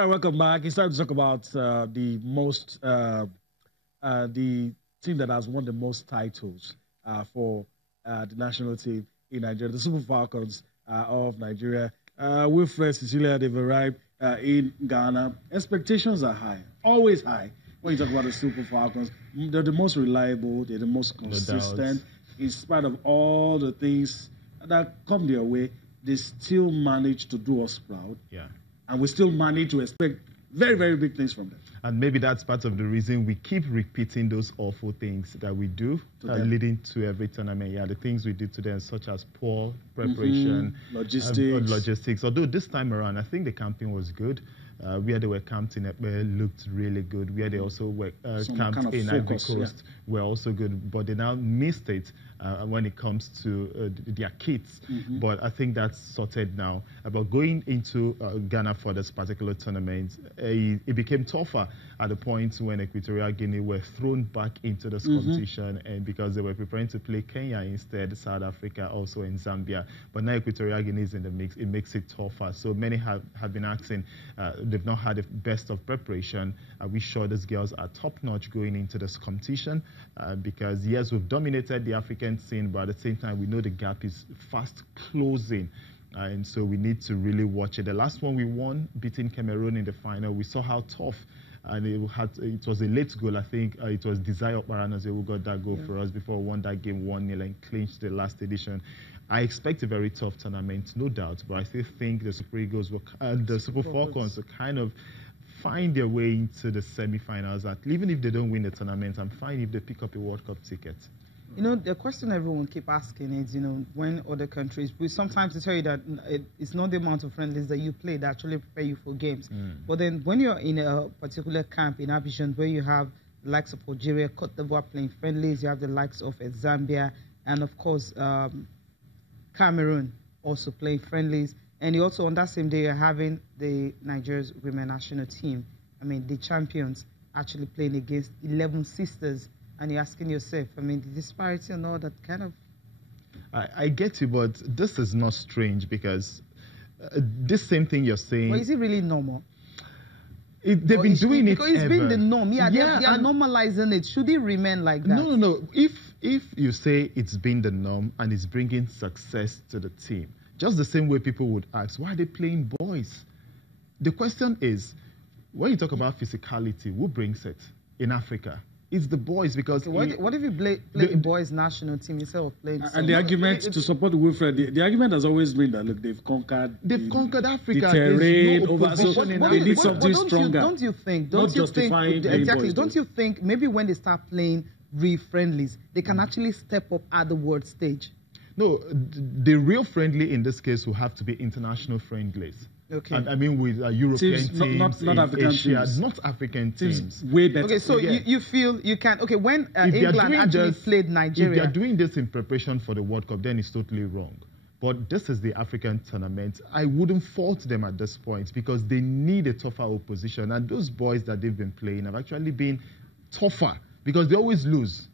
right, welcome back. It's time to talk about the team that has won the most titles for the national team in Nigeria, the Super Falcons of Nigeria. Wilfred, Cecilia, they've arrived in Ghana. Expectations are high, always high. When you talk about the Super Falcons, they're the most reliable, they're the most consistent. In spite of all the things that come their way, they still manage to do us proud. Yeah. And we still manage to expect very, very big things from them. And maybe that's part of the reason we keep repeating those awful things that we do, leading to every tournament. Yeah, the things we did to them, such as poor preparation, logistics. Although this time around, I think the camping was good. Where they were camped in Ekpe looked really good. Where they also were camped kind of in Ivory Coast were also good. But they now missed it when it comes to their kits. But I think that's sorted now. But going into Ghana for this particular tournament, it became tougher at the point when Equatorial Guinea were thrown back into this competition, and because they were preparing to play Kenya instead, South Africa also in Zambia. But now Equatorial Guinea is in the mix. It makes it tougher. So many have been asking, they've not had the best of preparation. Are we sure these girls are top-notch going into this competition? Because yes, we've dominated the African scene, but at the same time, we know the gap is fast closing. And so we need to really watch it. The last one we won, beating Cameroon in the final, we saw how tough. And it was a late goal, I think. It was Desire Okparanoze who got that goal for us before we won that game 1-0 and clinched the last edition. I expect a very tough tournament, no doubt, but I still think the Super Eagles and the Super Falcons will kind of find their way into the semi-finals. Even if they don't win the tournament, I'm fine if they pick up a World Cup ticket. You know, the question everyone keep asking is, you know, when other countries, we sometimes tell you that it's not the amount of friendlies that you play that actually prepare you for games. But then when you're in a particular camp in Abidjan where you have the likes of Algeria, Cote d'Ivoire playing friendlies, you have the likes of Zambia, and of course Cameroon also playing friendlies. And you also on that same day you're having the Nigeria's women national team. I mean, the champions actually playing against 11 sisters. And you're asking yourself, I mean, the disparity and all that kind of... I get you, but this is not strange because this same thing you're saying... Well, is it really normal? They've been doing it because it's been the norm. Yeah, they are normalizing it. Should it remain like that? No. If you say it's been the norm and it's bringing success to the team, just the same way people would ask, why are they playing boys? The question is, when you talk about physicality, who brings it in Africa? It's the boys, because... Okay, what if you play the boys' national team instead of playing... And the argument to support Wilfred, the argument has always been that, look, they've conquered Africa. The terrain, they need something stronger. Don't you think maybe when they start playing real friendlies, they can actually step up at the world stage? No, the real friendly in this case will have to be international friendlies. Okay. And I mean with European teams, not African Asia, teams. not African teams. Way better. Okay, so you feel you can... Okay, when England actually played Nigeria... If they're doing this in preparation for the World Cup, then it's totally wrong. But this is the African tournament. I wouldn't fault them at this point because they need a tougher opposition. And those boys that they've been playing have actually been tougher because they always lose.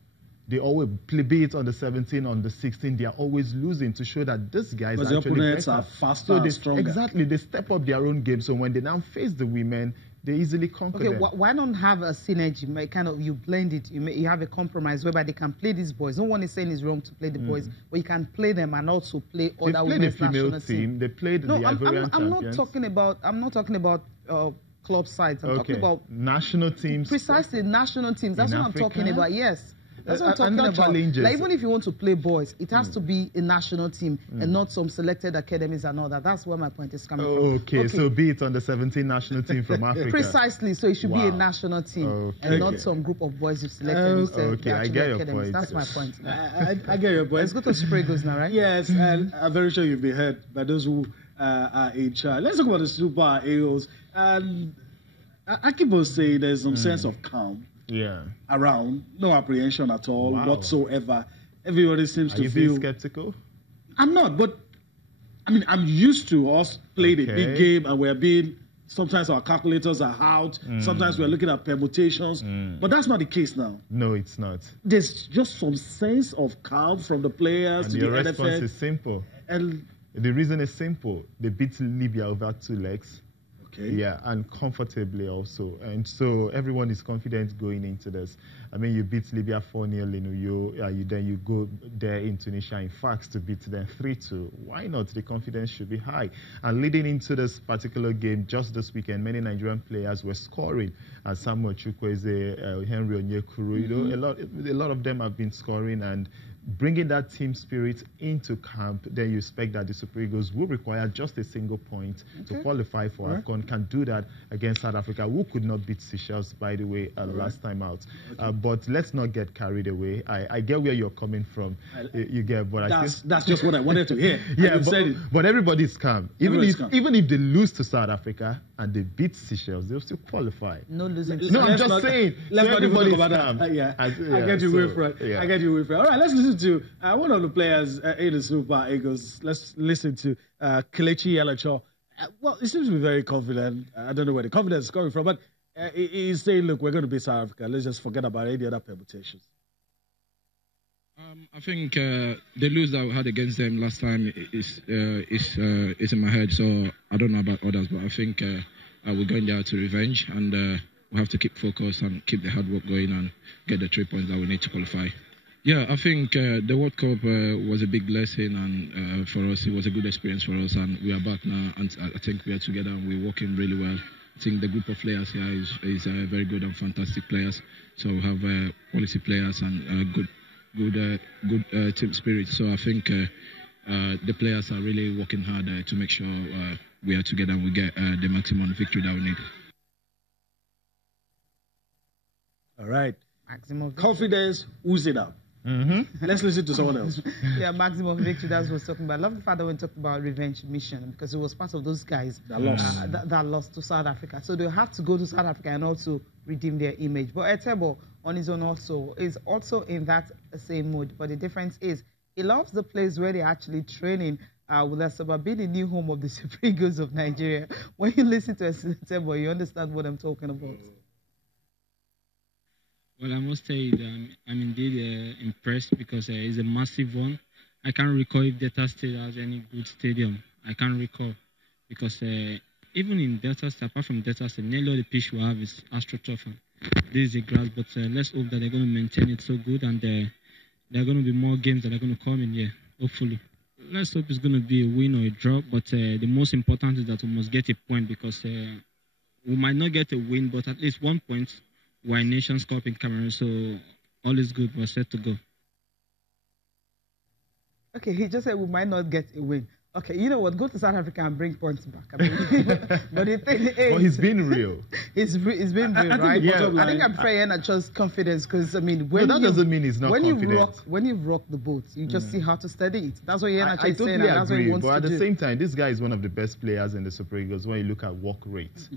They always play, be it on the 17, on the 16, they are always losing to show that these guys are actually opponents are faster and stronger. Exactly, they step up their own game. So when they now face the women, they easily conquer them. Okay, why don't have a synergy? Kind of, you blend it. You have a compromise whereby they can play these boys. No one is saying it's wrong to play the boys, but you can play them and also play other women's national team. They played the Ivorian champions. I'm not talking about club sides. I'm talking about national teams. Precisely, national teams. That's what I'm talking about. Yes. That's what I'm talking about. Challenges. Like, even if you want to play boys, it has to be a national team and not some selected academies and all that. That's where my point is coming from. Okay, so be it on the 17 national team from Africa. Precisely, so it should be a national team and not some group of boys you've selected. Okay, I get your point. That's my point. I get your point. Let's go to Super Eagles now, right? Yes, and I'm very sure you've been heard by those who are in charge. Let's talk about the Super Eagles. And I keep on saying there's some sense of calm. Around, no apprehension at all whatsoever. Everybody seems to feel skeptical. I'm not, but I mean, I'm used to us playing a big game and we're being, sometimes our calculators are out, sometimes we're looking at permutations, but that's not the case now. No, it's not. There's just some sense of calm from the players. And the response is simple. And the reason is simple. They beat Libya over 2 legs. Okay. Yeah, and comfortably also. And so everyone is confident going into this. I mean, you beat Libya 4-0 in Uyo, then you go there in Tunisia in fact to beat them 3-2. Why not? The confidence should be high. And leading into this particular game, just this weekend, many Nigerian players were scoring. Samuel Chukwueze, Henry Onyekuru, a lot of them have been scoring, and bringing that team spirit into camp, then you expect that the Super Eagles will require just a single point to qualify for AFCON. Can do that against South Africa, who could not beat Seychelles, by the way, last time out. But let's not get carried away. I get where you're coming from. You get, but that's just what I wanted to hear. Yeah, but everybody's calm. Even if they lose to South Africa and they beat Seychelles, they'll still qualify. No losing. No, I'm just saying. Let's not even talk about that. I get you, Wilfred. I get you, Wilfred. All right, let's listen to one of the players in the Super Eagles. Let's listen to Kelechi Iheanacho. Well, he seems to be very confident. I don't know where the confidence is coming from, but he's saying, look, we're going to beat South Africa. Let's just forget about any other permutations. I think the lose that we had against them last time is in my head, so I don't know about others, but I think we're going there to revenge, and we have to keep focused and keep the hard work going and get the 3 points that we need to qualify. Yeah, I think the World Cup was a big blessing, and for us, it was a good experience for us, and we are back now, and I think we are together and we're working really well. I think the group of players here is very good and fantastic players, so we have quality players and good team spirit. So I think the players are really working hard to make sure we are together and we get the maximum victory that we need. All right. Maximum confidence, who's it up? Let's listen to someone else. Yeah, maximum victory. That's what I was talking about. I love the fact that when we talked about revenge mission, because it was part of those guys that lost to South Africa. So they have to go to South Africa and also redeem their image. But Etebo, on his own, also is also in that same mood. But the difference is he loves the place where they're actually training. With Asaba being the new home of the Super Eagles of Nigeria. When you listen to Etebo, you understand what I'm talking about. Well, I must say that I'm indeed impressed because it's a massive one. I can't recall if Delta State has any good stadium. I can't recall because even in Delta State, apart from Delta State, nearly all the pitch we have is AstroTurf. This is a grass, but let's hope that they're going to maintain it so good, and there are going to be more games that are going to come in here, hopefully. Let's hope it's going to be a win or a draw, but the most important is that we must get a point because we might not get a win, but at least 1 point. We're in Nations Cup in Cameroon, so all is good. We're set to go. Okay, he just said we might not get a win. Okay, you know what? Go to South Africa and bring points back. I mean, but the thing is, well, he's been real. He's been real, right? I think I'm praying at just confidence because I mean, when that doesn't mean he's not confident. When you rock the boat, you just see how to steady it. That's what Iheanacho is totally saying, and that's what he wants but to do. at the same time, this guy is one of the best players in the Super Eagles. When you look at work rate,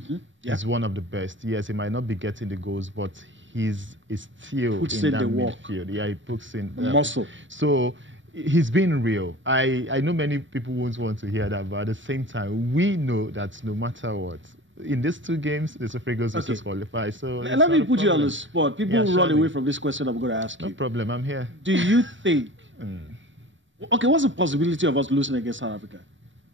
he's one of the best. Yes, he might not be getting the goals, but he's still puts in that the midfield. Yeah, he puts in the muscle. So he's been real. I know many people won't want to hear that, but at the same time, we know that no matter what, in these two games, the Super Eagles will just qualify. So let me put you on the spot. People run away from this question I'm going to ask you. No problem, I'm here. Do you think... Okay, what's the possibility of us losing against South Africa?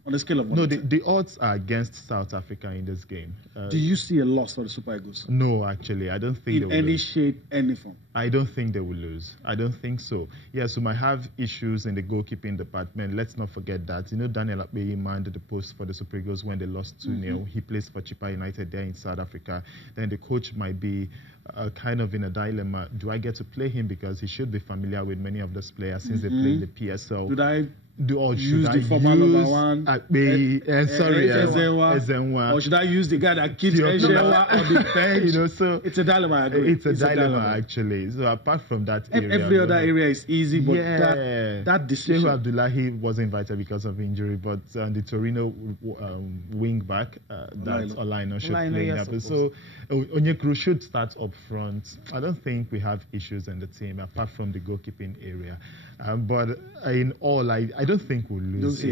On a scale of 1 No, to 10? the odds are against South Africa in this game. Do you see a loss for the Super Eagles? No, actually, I don't think they will in any lose. shape, any form? I don't think they will lose. I don't think so. Yes, we might have issues in the goalkeeping department. Let's not forget that. You know, Daniel Akpeyi manned the post for the Super Eagles when they lost 2-0. He plays for Chippa United there in South Africa. Then the coach might be kind of in a dilemma. Do I get to play him because he should be familiar with many of those players since they play in the PSL? Should I use the former number one? Ezenwa. Or should I use the guy that keeps Ezenwa on the bench? You know, so it's a dilemma. I agree. It's a dilemma actually. So apart from that area, every other area is easy, but that decision. Shehu Abdullahi was invited because of injury, but the Torino wing back that Olaino should play. So Onyekuru should start up front. I don't think we have issues in the team apart from the goalkeeping area. But in all, I don't think we'll lose.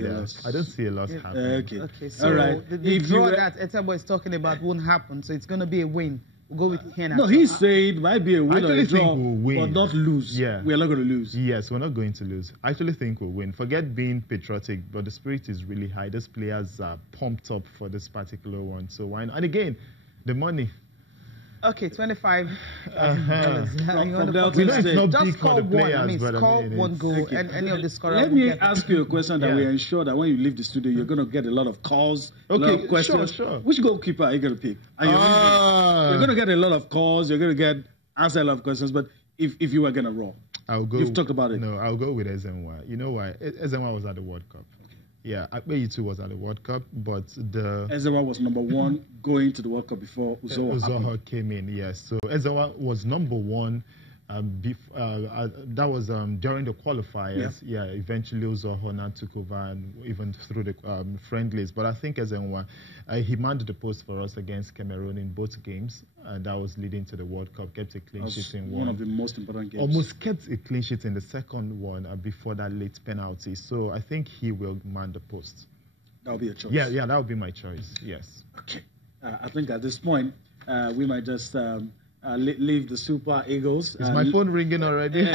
I don't see a loss happening. Okay, so all right. The draw that Etebo is talking about won't happen, so it's going to be a win We'll go with Hen. No, he said might be a win or a draw, we'll win. but not lose. Yeah. We are not going to lose. Yes, we're not going to lose. I actually think we'll win. Forget being patriotic, but the spirit is really high. These players are pumped up for this particular one. So why not? And again, the money. Okay, $25,000. It's not Just big for the players, but score one goal, and any of the scorers. Let me ask you a question that will ensure that when you leave the studio, you're going to get a lot of calls, a lot of questions. Sure. Which goalkeeper are you going to pick? And you're going to get a lot of calls. You're going to answer a lot of questions. But if you were going to roll, you've talked about it. No, I'll go with Ezenwa. You know why? Ezenwa was at the World Cup. Yeah, Akpeyitu was at the World Cup, but Ezenwa was number one going to the World Cup before Uzoho came in. Yes, so Ezenwa was number one. That was during the qualifiers. Yeah, eventually Uzoho now took over and even through the friendlies. But I think Ezenwa, he manned the post for us against Cameroon in both games, and that was leading to the World Cup. Kept a clean sheet in one of the most important games. Almost kept a clean sheet in the second one before that late penalty. So I think he will man the post. That will be a choice. Yeah, that would be my choice. Yes. Okay. I think at this point we might just leave the Super Eagles. Is my phone ringing already?